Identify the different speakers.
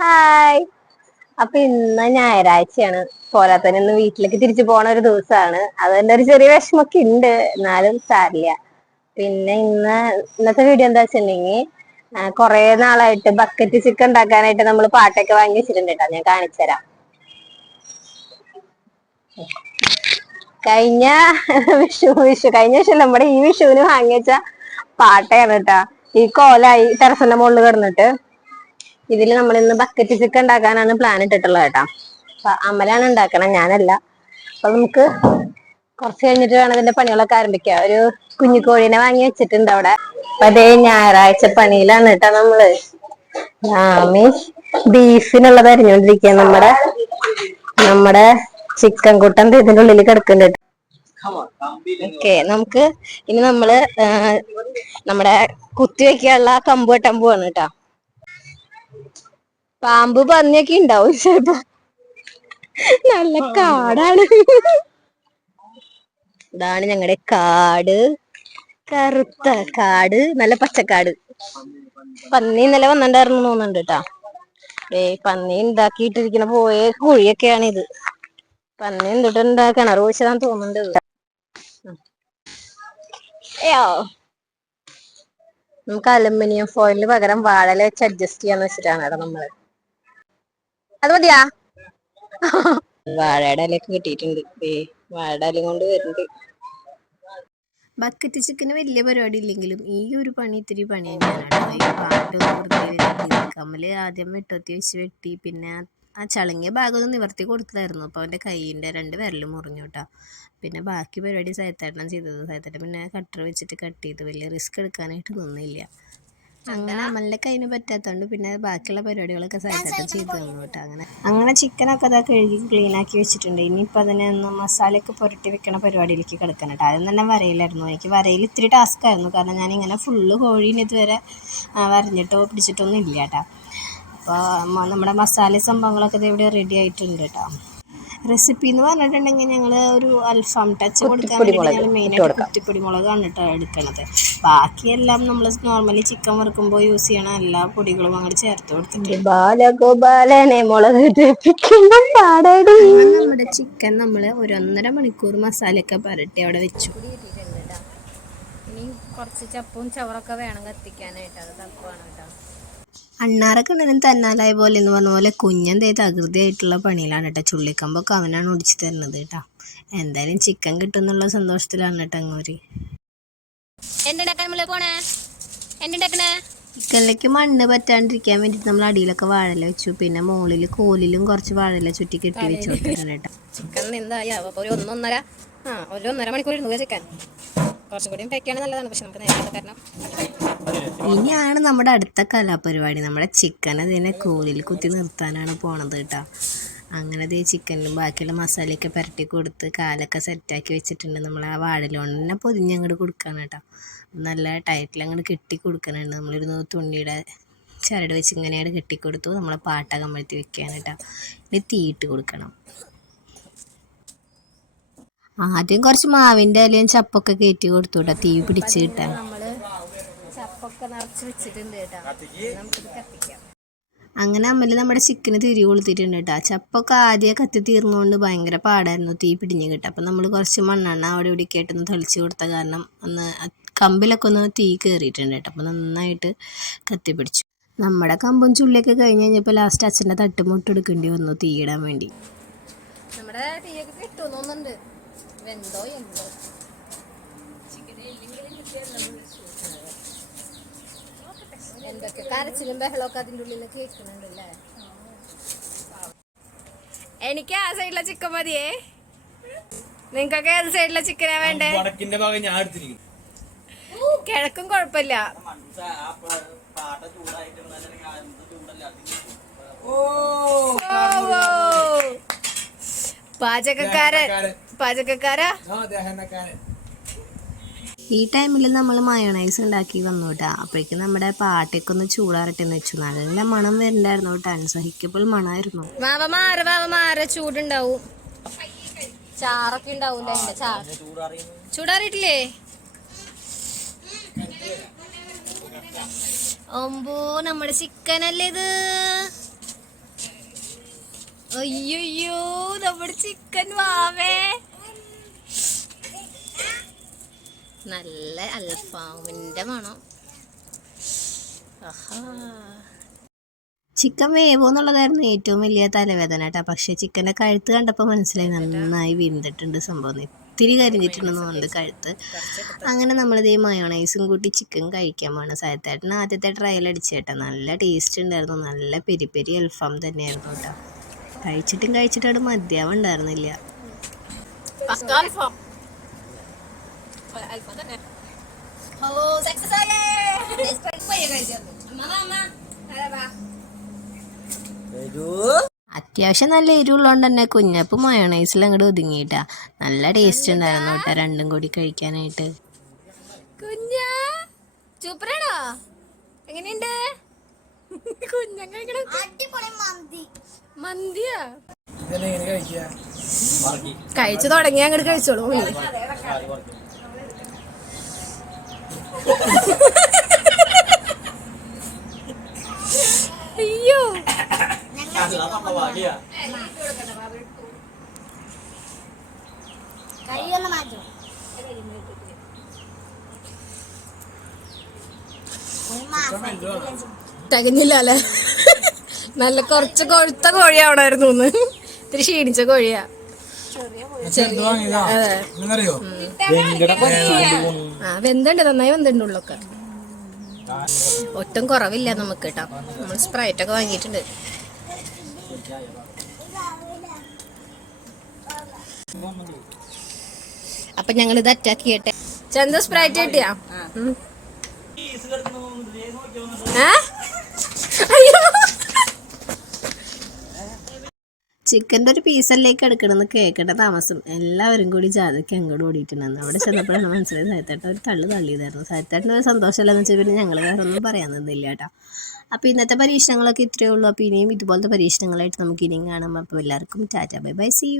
Speaker 1: Hi. അപ്പൊ ഇന്ന് ഞായറാഴ്ചയാണ്. പോരാത്തന്നെ ഇന്ന് വീട്ടിലേക്ക് തിരിച്ചു പോണ ഒരു ദിവസമാണ്. അതെന്റെ ഒരു ചെറിയ വിഷമൊക്കെ ഉണ്ട്. എന്നാലും സാരില്ല. പിന്നെ ഇന്ന് ഇന്നത്തെ വീഡിയോ എന്താ വെച്ചിട്ടുണ്ടെങ്കിൽ കൊറേ നാളായിട്ട് ബക്കറ്റ് ചിക്കൻ ഉണ്ടാക്കാനായിട്ട് നമ്മൾ പാട്ടൊക്കെ വാങ്ങി വെച്ചിട്ടുണ്ട് കേട്ടോ. ഞാൻ കാണിച്ചുതരാം. കഴിഞ്ഞ വിഷു വിഷു കഴിഞ്ഞ വിഷു നമ്മുടെ ഈ വിഷുവിന് വാങ്ങിച്ച പാട്ടയാണ് കേട്ടാ. ഈ കോലായി ടെറസിന്റെ മുകളിൽ കിടന്നിട്ട്. ഇതിൽ നമ്മൾ ഇന്ന് ബക്കറ്റ് ചിക്കൻ ഉണ്ടാക്കാനാണ് പ്ലാൻ ഇട്ടിട്ടുള്ളത് കേട്ടോ. അപ്പൊ അമലാണ് ഉണ്ടാക്കണം ഞാനല്ല. അപ്പൊ നമുക്ക് കുറച്ച് കഴിഞ്ഞിട്ട് വേണം ഇതിന്റെ പണികളൊക്കെ ആരംഭിക്കാം ഒരു കുഞ്ഞു കോഴീനെ വാങ്ങി വെച്ചിട്ടുണ്ട് അവിടെ. അപ്പൊ അതേ ഞായറാഴ്ച പണിയിലാണ് കേട്ടോ നമ്മൾ. ആമി ബീഫിനുള്ളത് അരിഞ്ഞോണ്ടിരിക്കുക നമ്മുടെ നമ്മുടെ ചിക്കൻ കൂട്ടം ഇതിന്റെ ഉള്ളിൽ കിടക്കുന്നുണ്ട് ഓക്കെ നമുക്ക് ഇനി നമ്മൾ നമ്മുടെ കുത്തി വെക്കാനുള്ള കമ്പ് വെട്ടാൻ പോവാണ് കേട്ടാ. പാമ്പ് പന്നിയൊക്കെ ഉണ്ടാവും ചിലപ്പോ. നല്ല കാടാണ്. ഇതാണ് ഞങ്ങളുടെ കാട്. കറുത്ത കാട് നല്ല പച്ചക്കാട്. പന്നി ഇന്നലെ വന്നിട്ടുണ്ടായിരുന്നു തോന്നുന്നുണ്ട് കേട്ടാ ഏ പന്നി ഉണ്ടാക്കിയിട്ടിരിക്കുന്ന പോയ കുഴിയൊക്കെയാണ് ഇത്. പന്നി എന്തിട്ട് ഉണ്ടാക്കണ കുഴിച്ചതാന്ന് തോന്നുന്നുണ്ട്. ഏയോ നമുക്ക് അലുമിനിയം ഫോയിലിന് പകരം വാഴല വെച്ച് അഡ്ജസ്റ്റ് ചെയ്യാന്ന് വെച്ചിട്ടാണ് കേട്ടോ നമ്മൾ. അത് മതിയാ? വാഴയുടെ ഇലയൊക്കെ കിട്ടിയിട്ടുണ്ട്. ഏ വാഴയുടെ ഇല കൊണ്ട് വരുന്നുണ്ട്.
Speaker 2: ബക്കറ്റ് ചിക്കന് വലിയ പരിപാടി ഇല്ലെങ്കിലും ഈ ഒരു പണി ഇത്തിരി പണി തന്നെയാണ് ഈ കമ്മൽ ആദ്യം വെട്ടത്തി വെച്ച് വെട്ടി പിന്നെ ആ ചളങ്ങിയ ഭാഗം നിവർത്തി കൊടുത്തതായിരുന്നു. അപ്പോൾ അവന്റെ കൈയിന്റെ രണ്ട് വിരലും മുറിഞ്ഞു കേട്ടോ പിന്നെ ബാക്കി പരിപാടി സൈത്തേട്ടനം ചെയ്തത്. സൈത്തേട്ടൻ പിന്നെ കട്ടർ വെച്ചിട്ട് കട്ട് ചെയ്ത്. വലിയ റിസ്ക് എടുക്കാനായിട്ട് നിന്നില്ല. അങ്ങനെ അമലിന്റെ അതിന് പറ്റാത്തതുകൊണ്ട് പിന്നെ ബാക്കിയുള്ള പരിപാടികളൊക്കെ സൈഡൊക്കെ ചെയ്ത് തന്നു കേട്ടോ അങ്ങനെ. അങ്ങനെ ചിക്കനൊക്കെ അതാ കഴുകി ക്ലീൻ ആക്കി വെച്ചിട്ടുണ്ട്. ഇനിയിപ്പോൾ അതിനെ ഒന്ന് മസാലയൊക്കെ പുരട്ടി വെക്കണ പരിപാടിയിലേക്ക് കിടക്കണം കേട്ടോ. ആദ്യം തന്നെ വരയിലായിരുന്നു. എനിക്ക് വരയിൽ ഇത്തിരി ടാസ്ക് ആയിരുന്നു. കാരണം ഞാൻ ഇങ്ങനെ ഫുള്ള് കോഴീനെ ഇതുവരെ വരഞ്ഞിട്ടോ പിടിച്ചിട്ടൊന്നും ഇല്ല കേട്ടോ. അപ്പോൾ നമ്മുടെ മസാല സംഭവങ്ങളൊക്കെ ഇത് ഇവിടെ റെഡി ആയിട്ടുണ്ട് കേട്ടോ. റെസിപ്പി എന്ന് പറഞ്ഞിട്ടുണ്ടെങ്കിൽ ഞങ്ങൾ ഒരു അൽഫാം ടച്ച് കൊടുക്കാൻ വേണ്ടി ഞങ്ങൾ മെയിനായിട്ട് കുറ്റിപ്പൊടി മുളകാണ് കേട്ടോ എടുക്കണത്. ബാക്കിയെല്ലാം നമ്മൾ നോർമലി ചിക്കൻ വറുക്കുമ്പോൾ യൂസ് ചെയ്യണ എല്ലാ പൊടികളും അങ്ങോട്ട് ചേർത്ത് കൊടുത്തിട്ടുണ്ട്.
Speaker 1: ബാലഗോപാലനെ മുളക്
Speaker 2: നമ്മുടെ ചിക്കൻ നമ്മൾ ഒരു ഒന്നര മണിക്കൂർ മസാലയൊക്കെ പരട്ടി അവിടെ വെച്ചു.
Speaker 1: ഇനി കുറച്ച് ചപ്പും ചവറൊക്കെ വേണം കത്തിക്കാനായിട്ട്. അത് തക്കുവാണ് കേട്ടോ
Speaker 2: അണ്ണാറക്കണ്ണനും തന്നാലായ പോലെ എന്ന് പറഞ്ഞ പോലെ കുഞ്ഞൻ തേ തകൃതിയായിട്ടുള്ള പണിയിലാണ് കേട്ടോ. ചുള്ളിക്കമ്പൊക്കെ അവനാണ് ഒടിച്ചു തരുന്നത് കേട്ടോ. എന്തായാലും ചിക്കൻ കിട്ടുന്നുള്ള സന്തോഷത്തിലാണ് കേട്ടോ അങ്ങോര്. ചിക്കനിലേക്ക് മണ്ണ് പറ്റാണ്ടിരിക്കാൻ വേണ്ടിയിട്ട് നമ്മൾ അടിയിലൊക്കെ വാഴല വെച്ചു. പിന്നെ മുകളിൽ കോലിലും കുറച്ച് വാഴല ചുറ്റി കെട്ടി വെച്ചു കൊടുത്തിട്ടുണ്ട് കേട്ടോ.
Speaker 1: ചിക്കൻ എന്തായാലും ഒരു ഒന്നൊന്നര ആ ഒരു ഒന്നര മണിക്കൂർ ചിക്കൻ. നല്ലതാണ്. നമുക്ക് നേരത്തെ കാരണം.
Speaker 2: ഇനിയാണ് നമ്മുടെ അടുത്ത കലാപരിപാടി. നമ്മുടെ ചിക്കൻ അതിനെ കോലിൽ കുത്തി നിർത്താനാണ് പോണത് കേട്ടോ. അങ്ങനെ ദേ ചിക്കനിലും ബാക്കിയുള്ള മസാലയൊക്കെ പുരട്ടി കൊടുത്ത് കാലൊക്കെ സെറ്റാക്കി വെച്ചിട്ടുണ്ട്. നമ്മൾ ആ വാഴലോണിനെ തന്നെ പൊതിഞ്ഞങ്ങോട്ട് കൊടുക്കാണ് കേട്ടോ. നല്ല ടൈറ്റിൽ അങ്ങോട്ട് കെട്ടി കൊടുക്കണുണ്ട് നമ്മളൊരു തുണിയുടെ ചരട് വെച്ച് ഇങ്ങനെയാണ് കെട്ടിക്കൊടുത്തു നമ്മളെ പാട്ട കമഴ്ത്തി വെക്കുകയാണ് കേട്ടോ. ഇനി തീയിട്ട് കൊടുക്കണം. ആദ്യം കുറച്ച് മാവിന്റെ ഇലയും ചപ്പൊക്കെ കയറ്റി കൊടുത്തു കേട്ടോ തീ പിടിച്ച് കിട്ടാൻ.
Speaker 1: നമ്മൾ ചപ്പൊക്കെ നിറച്ച് വെച്ചിട്ടുണ്ട് കേട്ടോ. നമുക്കിത് കത്തിക്കാം.
Speaker 2: അങ്ങനെ അമ്മൽ നമ്മുടെ ചിക്കന് തിരി കൊളുത്തിട്ടുണ്ട് കേട്ടോ. ചപ്പൊക്കെ ആദ്യം കത്തി തീർന്നുകൊണ്ട് ഭയങ്കര പാടായിരുന്നു തീ പിടിഞ്ഞ് കിട്ടുക അപ്പം നമ്മൾ കുറച്ച് മണ്ണെണ്ണ അവിടെ ഇവിടെ ആയിട്ടൊന്ന് തളിച്ച് കൊടുത്ത കാരണം ഒന്ന് കമ്പിലൊക്കെ ഒന്ന് തീ കയറിയിട്ടുണ്ട് കേട്ടോ. അപ്പം നന്നായിട്ട് കത്തി പിടിച്ചു. നമ്മുടെ കമ്പും ചുള്ളിയൊക്കെ കഴിഞ്ഞ് കഴിഞ്ഞപ്പോൾ ലാസ്റ്റ് അച്ഛന്റെ തട്ടുമുട്ടെടുക്കേണ്ടി വന്നു തീയിടാൻ വേണ്ടി.
Speaker 1: നമ്മുടെ തീയൊക്കെ കിട്ടുന്നുണ്ട് വെന്തോ എന്തോ. എന്തൊക്കെ? കരച്ചിലും ബഹളമൊക്കെ അതിന്റെ ഉള്ളിൽ നിന്ന് കേൾക്കുന്നുണ്ടല്ലേ? എനിക്ക് ആ സൈഡിലെ ചിക്കൻ മതിയേ. നിങ്ങൾക്കൊക്കെ ഏത് സൈഡിലെ ചിക്കനാ വേണ്ടേ?
Speaker 3: വടക്കിന്റെ ഭാഗം ഞാൻ എടുത്തിരിക്കും
Speaker 1: കിഴക്കും കുഴപ്പമില്ല. പാചകക്കാരൻ. പാചകക്കാരാ?
Speaker 2: ഈ ടൈമിൽ നമ്മൾ മയോണൈസ് ഉണ്ടാക്കി വന്നു കേട്ടോ. അപ്പോഴേക്കും നമ്മുടെ പാട്ടയൊക്കെ ഒന്ന് ചൂടാറട്ടെ എന്ന് വെച്ചു. നല്ല മണം വരണ്ടായിരുന്നു കേട്ടോ. അൺസഹിക്കബിൾ മണമായിരുന്നു
Speaker 1: മാവ മാറ മാവ മാറ ചൂടുണ്ടാവും. ചാറൊക്കെ ഉണ്ടാവും ചാറ്? ചൂടാറിയിട്ടില്ലേ? അമ്പോ നമ്മുടെ ചിക്കൻ അല്ലേ ഇത്?
Speaker 2: അയ്യോ നമ്മുടെ ചിക്കൻ വാവേ. നല്ല അൽഫാമിന്റെ മണം. ചിക്കൻ വേവോ എന്നുള്ളതായിരുന്നു ഏറ്റവും വലിയ തലവേദന കേട്ടോ. പക്ഷെ ചിക്കന്റെ കഴുത്ത് കണ്ടപ്പോൾ മനസ്സിലായി നന്നായി വിന്തിട്ടുണ്ട് സംഭവം ഒത്തിരി കരിഞ്ഞിട്ടുണ്ടെന്ന് പറഞ്ഞിട്ട് കഴുത്ത്. അങ്ങനെ നമ്മളിത് ഈ മയോണൈസും കൂട്ടി ചിക്കൻ കഴിക്കാൻ പോകണം സായത്തേട്ടന് ആദ്യത്തെ ട്രയൽ അടിച്ചേട്ടാ നല്ല ടേസ്റ്റ് ഉണ്ടായിരുന്നു. നല്ല പെരി പെരി അൽഫാം തന്നെയായിരുന്നു കേട്ടോ. കഴിച്ചിട്ടും കഴിച്ചിട്ടും അവിടെ മദ്യാവം ഉണ്ടായിരുന്നില്ല. അത്യാവശ്യം നല്ല എരിവുള്ളതുകൊണ്ട് തന്നെ കുഞ്ഞപ്പ് മയോണൈസിൽ അങ്ങോട്ട് ഒതുങ്ങിയിട്ടാ. നല്ല ടേസ്റ്റ് ഉണ്ടായിരുന്നു കേട്ടോ രണ്ടും കൂടി കഴിക്കാനായിട്ട്. കുഞ്ഞാ? സൂപ്പറാണോ എങ്ങനെയുണ്ട്? മന്തിയാ? കഴിച്ചു തുടങ്ങി അങ്ങോട്ട് കഴിച്ചോളൂ. അയ്യോ. തികഞ്ഞില്ല അല്ലേ നല്ല കുറച്ച് കൊഴുത്ത കോഴിയാവണായിരുന്നു ഒന്ന് ഇത്തിരി ക്ഷീണിച്ച കോഴിയാ. അതെ.
Speaker 3: എന്നറിയോ
Speaker 2: ആ വെന്തുണ്ട് നന്നായി വെന്തുണ്ട് ഉള്ളൊക്കെ. ഒട്ടും കുറവില്ല നമുക്ക് കേട്ടോ നമ്മൾ സ്പ്രൈറ്റ് ഒക്കെ വാങ്ങിയിട്ടുണ്ട്. അപ്പൊ ഞങ്ങൾ ഇത് അറ്റാക്ക് ചെയ്യട്ടെ. ചന്ത സ്പ്രൈറ്റ് കിട്ടിയാ. ഏ? ചിക്കന്റെ ഒരു പീസല്ലേക്ക് എടുക്കണമെന്ന് കേൾക്കേണ്ട താമസം. എല്ലാവരും കൂടി ജാഥയ്ക്ക് അങ്ങോട്ട് ഓടിയിട്ടുണ്ടെന്ന് അവിടെ ചെന്നപ്പോഴാണ് മനസ്സിലായത് സായത്തേട്ടൻ ഒരു തള്ളു തള്ളിയതായിരുന്നു. സായത്തേട്ടന് ഒരു സന്തോഷമില്ലെന്ന് വെച്ചാൽ പിന്നെ ഞങ്ങൾ വേറെ ഒന്നും പറയാൻ നിന്നില്ല കേട്ടോ. അപ്പോൾ ഇന്നത്തെ പരീക്ഷണങ്ങളൊക്കെ ഇത്രയേ ഉള്ളൂ. അപ്പോൾ ഇനിയും ഇതുപോലത്തെ പരീക്ഷണങ്ങളായിട്ട് നമുക്ക് ഇനിയും കാണാം. അപ്പോൾ എല്ലാവർക്കും tata bye bye see you.